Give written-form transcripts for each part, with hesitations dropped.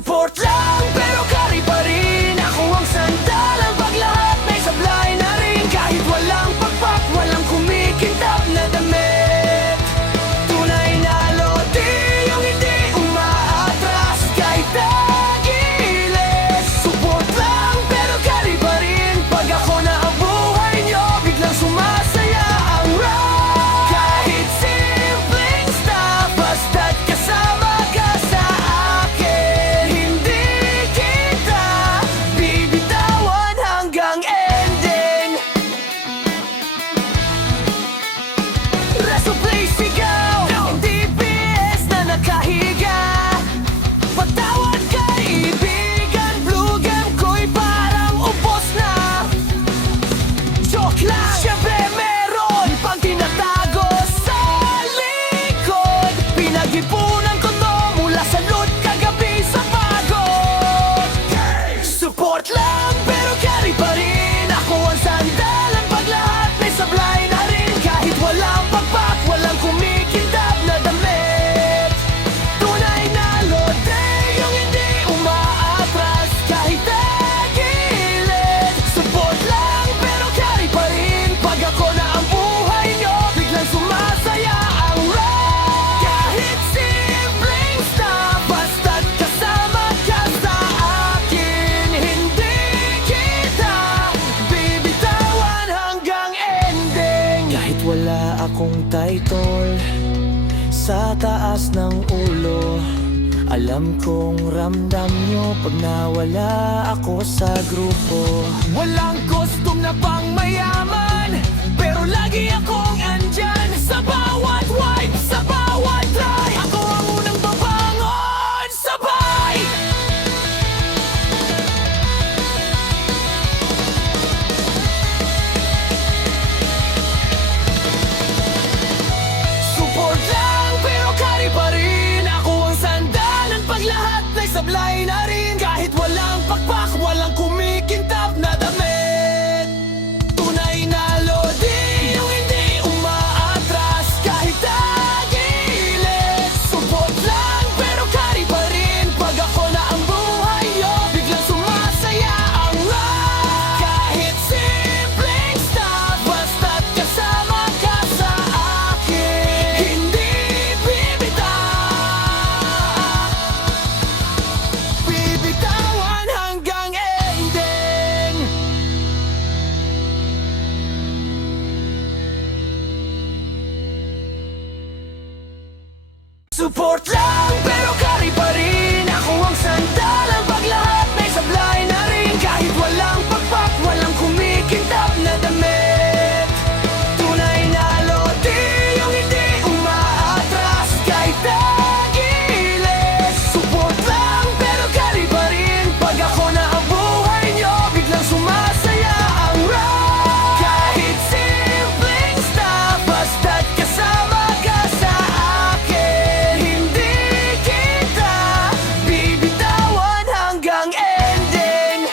Support lang pero carry pa rin. Ako ang sandalan pag lahat may sablay na rin. Kahit walang pagpak, walang kumikintab na damit. Tunay na lodi yung hindi umaatras kahit tagilid. Support lang pero carry pa rin. Pag ako na ang buhay nyo, biglang sumasaya ang ride. Kahit simpleng stop, basta't kasama ka sa akin. Hindi kita bibitawan hanggang ending. Resto play sigaw, DPS na nakahiga. Patawad kaibigan, blue game ko'y parang ubos na. Joke lang, syempre meron pang tinatago sa likod. Pinag-ipunan ko to mula sa loot kagabi sa pagod. Support lang pero carry pa rin. Ako ang sandalan pag lahat may sablay na rin. Kahit walang pagpak, walang kumikintab na damit. Tunay na lode yung hindi umaatras kahit tagilid. Support lang pero carry pa rin. Pag ako na ang buhay nyo, biglang sumasaya ang ride. Kahit simpleng stop, basta't kasama ka sa akin. Hindi kita bibitawan hanggang ending. Kahit wala akong title sa taas ng ulo, alam kong ramdam nyo pag nawala ako sa grupo. Walang custom na pang mayaman, pero lagi akong andyan sa bawat wipe, sa bawat try. Ako ang unang babangon sabay. Support lang pero carry pa rin. Ako ang sandalan pag lahat may sablay na rin. Kahit walang pakpak, walang kumikintab na damit. Tunay na lodi yung hindi umaatras kahit tagilid. Support lang pero carry pa rin. Pag ako na ang buhay nyo, biglang sumasaya ang ride. Kahit simpleng stop, basta't kasama ka sa akin. Hindi bibitawan hanggang ending. Support lang pero carry pa rin. Ako ang sandalan pag lahat may sablay na rin. Kahit walang pagpak, walang kumikintab na damit. Tunay na lodi yung hindi umaatras kahit tagilid. Support lang pero carry pa rin. Pag ako na ang buhay nyo, biglang sumasaya ang ride. Kahit simpleng stop, basta't kasama ka sa akin. Hindi kita bibitawan hanggang ending.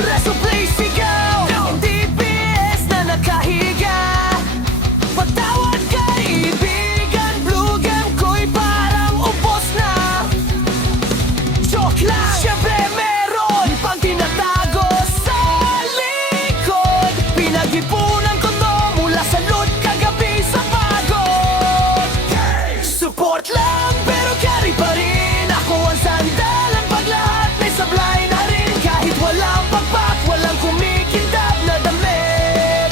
Resto play sigaw, DPS na nakahiga. Patawad kaibigan, blue game ko'y parang ubos na. Joke lang, syempre meron pang tinatago sa likod. Pinag-ipunan ko to mula sa loot kagabi sa pagod. Support lang pero carry pa rin. Ako ang sandalan pag lahat may sablay na rin. Kahit walang pagpak, walang kumikintab na damit.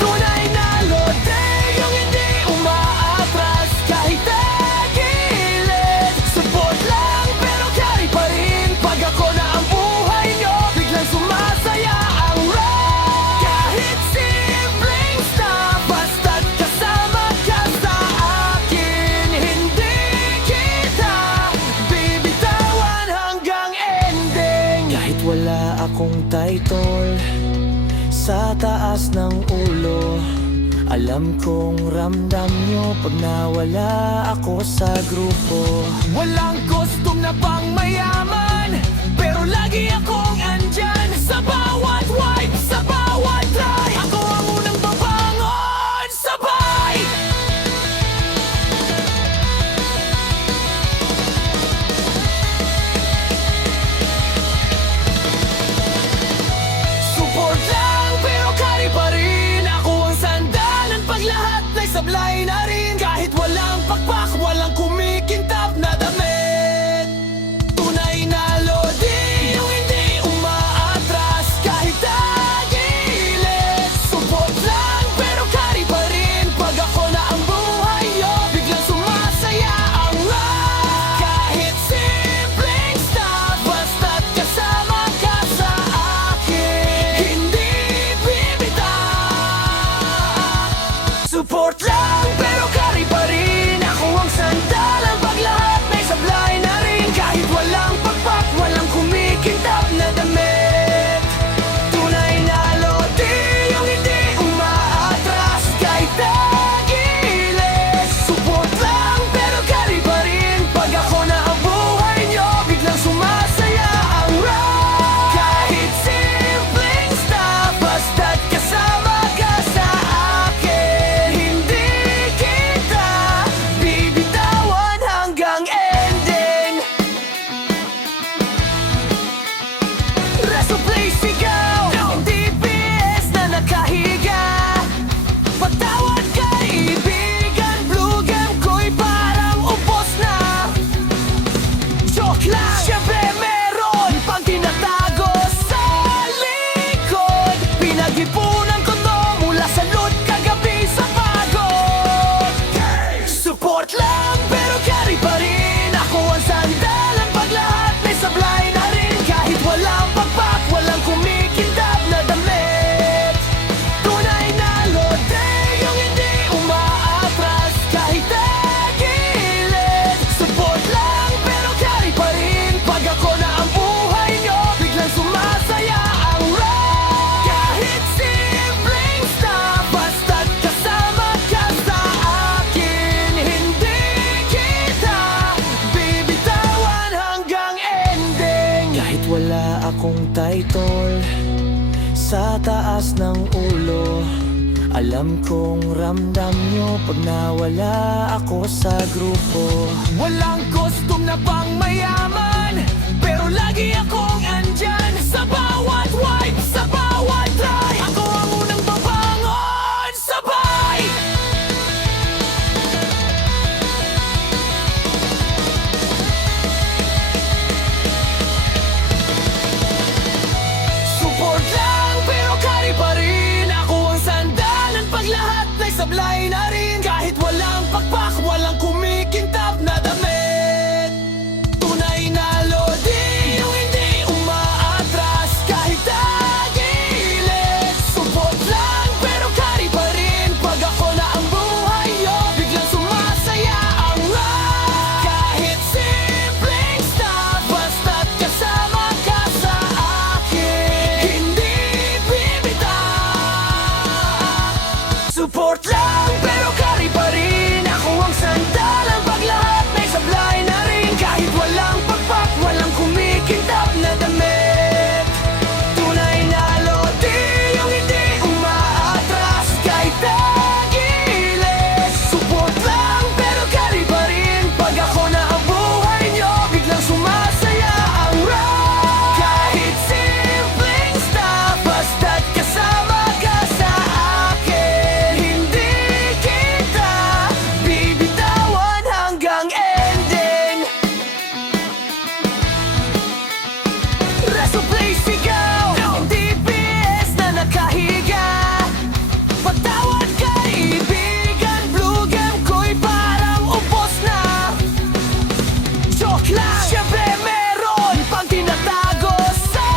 Tunay na lode yung hindi umaatras kahit tagilid. Support lang pero carry pa rin. Pag ako na ang buhay nyo, biglang sumasaya ang ride. Kahit simpleng stop, basta't kasama ka sa akin. Hindi kita bibitawan hanggang ending. Kahit wala akong title sa taas ng ulo, alam kong ramdam nyo pag nawala ako sa grupo. Walang custom na pang mayaman, pero lagi akong andyan sa bawat wipe, sa bawat try. Ako ang unang babangon sabay. akong title sa taas ng ulo. Alam kong ramdam nyo pag nawala ako sa grupo. Walang custom na pang mayaman, pero lagi akong andyan sa bawat wipe, sa bawat try. Ako ang unang babangon, sabay! Support lang pero carry pa rin. Ako ang sandalan pag lahat na'y sablay na rin. Kahit walang pakpak, walang kumikintab na damit. Tunay na lodi, yung hindi umaatras kahit tagilid. Support lang pero carry pa rin. Pag ako na ang buhay nyo, biglang sumasaya ang ride. Kahit simpleng stuff, basta't kasama ka sa akin, hindi bibitaw. Support lang pero carry pa rin. Ako ang sandalan pag lahat may sablay na rin. Kahit walang pagpak, walang kumikintab na damit. Tunay na lodi, yung hindi umaatras kahit tagilid. Support lang pero carry pa rin. Pag ako na ang buhay nyo, biglang sumasaya ang ride. Kahit simpleng stuff, basta't kasama ka sa akin, hindi kita bibitawan hanggang ending. Resto play sigaw, DPS na nakahiga. Pagtawad kaibigan, blue game ko'y parang ubos na. Joke lang, syempre meron pang tinatago sa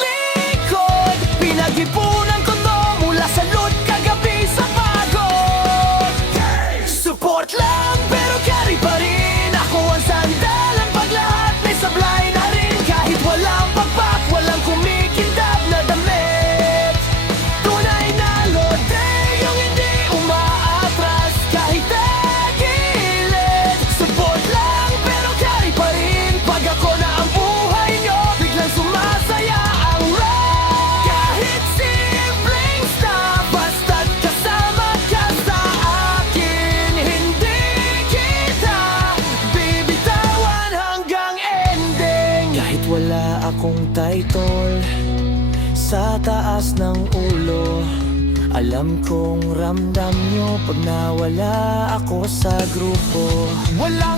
likod. Pinag-ipunan ko to mula sa loot kagabi sa pagod. Support lang pero carry pa rin. Ako ang sandalan pag lahat may sablay na rin. Kahit walang pagpak, walang kumikintab na damit. Tunay na lodi, yung hindi umaatras kahit tagilid. Support lang pero carry pa rin. Pag ako na ang buhay nyo, biglang sumasaya ang ride. Kahit simpleng stuff, basta't kasama ka sa akin, hindi kita bibitawan hanggang ending. Kahit wala akong title sa taas ng ulo, alam kong ramdam nyo pag nawala ako sa grupo. Walang